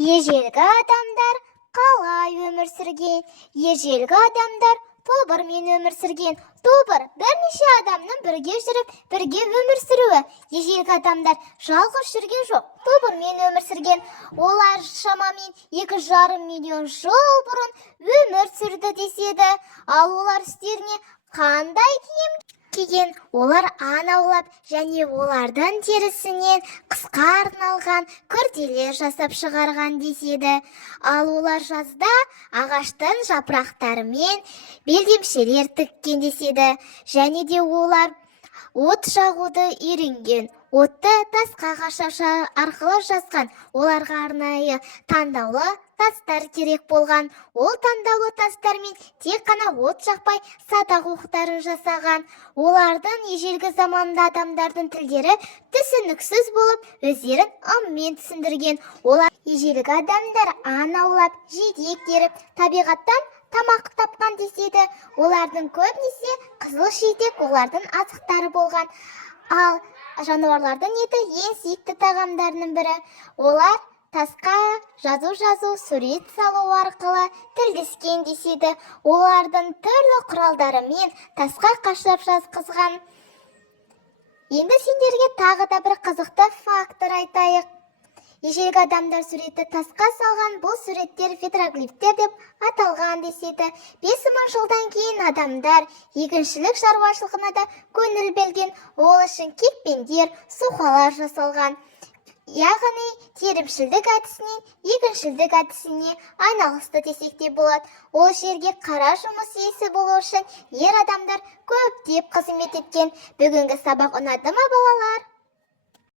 Ежелгі адамдар қалай өмір сүрген? Ежелгі адамдар тобырмен өмір сүрген. Тобыр бірнеше адамның бірге жүріп, бірге өмір сүруі. Ежелгі адамдар жалғыз жүрген жоқ, тобырмен өмір сүрген. Олар шамамен 2,5 миллион жыл бұрын өмір сүрді деседі. Ал олар үстеріне қандай киім киген? Олар аң аулап және олардың терісінен қысқа арналған күртелер жасап шығарған деседі. Ал олар жазда ағаштың жапырақтарымен белдемшелер тіккен деседі. Және де олар от жағуды үйренген. Отты тасқа қашаша арқылы жазған. Оларға арнайы таңдаулы тастар керек болған. Ол таңдаулы тастармен тек қана от жақпай садақ оқтарын жасаған. Олардың ежелгі заманда адамдардың тілдері түсініксіз болып, өздерін ыммен түсіндірген. Олар ежелгі адамдар аң аулап, жидек теріп, табиғаттан тамақ тапқан деседі. Олардың көбінесе қызыл жидек олардың азықтары болған. Ал жануарлардың еті ең сүйікті тағамдарының бірі. Олар тасқа жазу, сурет салу арқылы тілдескен деседі. Олардың түрлі құралдарымен тасқа қашап жазғызған. Енді сендерге тағы да бір қызықты фактор айтайық. Ежелгі адамдар суретті тасқа салған, бұл суреттер петроглифтер деп аталған деседі. 5000 жылдан кейін адамдар егіншілік шаруашылығына да көңіл бөлген. Ол үшін кеппендер, суқалар жасалған. Яғни терімшілдік әдісінен егіншілдік әдісіне айналысты десек те болады. Ол жерге қара жұмыс иесі болу үшін ер адамдар көптеп қызмет еткен. Бүгінгі сабақ ұнады ма балалар?